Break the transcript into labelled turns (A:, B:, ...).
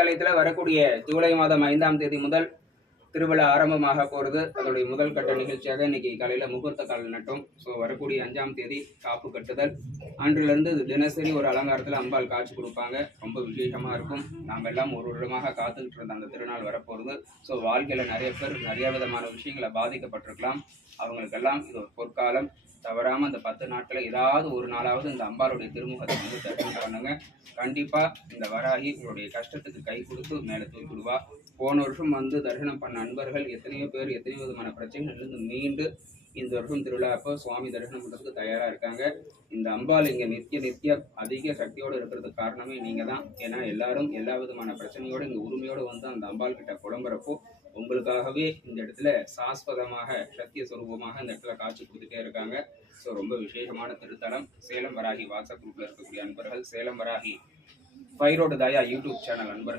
A: வித்தியாலயத்தில் வரக்கூடிய ஜூலை மாதம் ஐந்தாம் தேதி முதல் திருவிழா ஆரம்பமாக போகிறது அதனுடைய முதல் கட்ட நிகழ்ச்சியாக இன்னைக்கு காலையில் முகூர்த்த கால் நட்டோம். ஸோ வரக்கூடிய அஞ்சாம் தேதி காப்பு கட்டுதல். அன்றிலிருந்து தினசரி ஒரு அலங்காரத்தில் அம்பாள் காட்சி கொடுப்பாங்க. ரொம்ப விசேஷமாக இருக்கும். நாம் எல்லாம் ஒரு வருடமாக காத்துக்கிட்டு இருந்த அந்த திருநாள் வரப்போகிறது ஸோ வாழ்க்கையில் நிறைய பேர் நிறைய விதமான விஷயங்களை பாதிக்கப்பட்டிருக்கலாம். அவங்களுக்கெல்லாம் இது ஒரு பொற்காலம். தவறாமல் அந்த பத்து நாட்களில் ஏதாவது ஒரு நாளாவது இந்த அம்பாளுடைய திருமுகத்தை வந்து தரிசனம் பண்ணுங்க கண்டிப்பாக இந்த வராகி உங்களுடைய கஷ்டத்துக்கு கை கொடுத்து மேலே தூக்கி விடுவா. போன வருஷம் வந்து தரிசனம் பண்ண நண்பர்கள் எத்தனையோ பேர் எத்தனையோ விதமான பிரச்சனைகள்லேருந்து மீண்டு இந்த வருஷம் திருவிழா அப்போ சுவாமி தரிசனம் பண்ணுறதுக்கு தயாராக இருக்காங்க. இந்த அம்பாள் இங்கே நித்திய நித்திய அதிக சக்தியோடு இருக்கிறதுக்கு காரணமே நீங்கள் தான். ஏன்னா எல்லாரும் எல்லா விதமான பிரச்சனையோடு இங்கே உரிமையோடு வந்து அந்த அம்பாள் கிட்ட புலம்புறப்போ உங்களுக்காகவே இந்த இடத்துல சாஸ்வதமாக சத்திய சுரூபமாக இந்த இடத்துல காட்சி கொடுத்துட்டே இருக்காங்க. ஸோ ரொம்ப விசேஷமான திருத்தலம். சேலம் வராகி வாட்ஸ்அப் குரூப்பில் இருக்கக்கூடிய அன்பர்கள் சேலம் வராகி ஃபைரோடு தாயா யூடியூப் சேனல் அன்பர்கள்.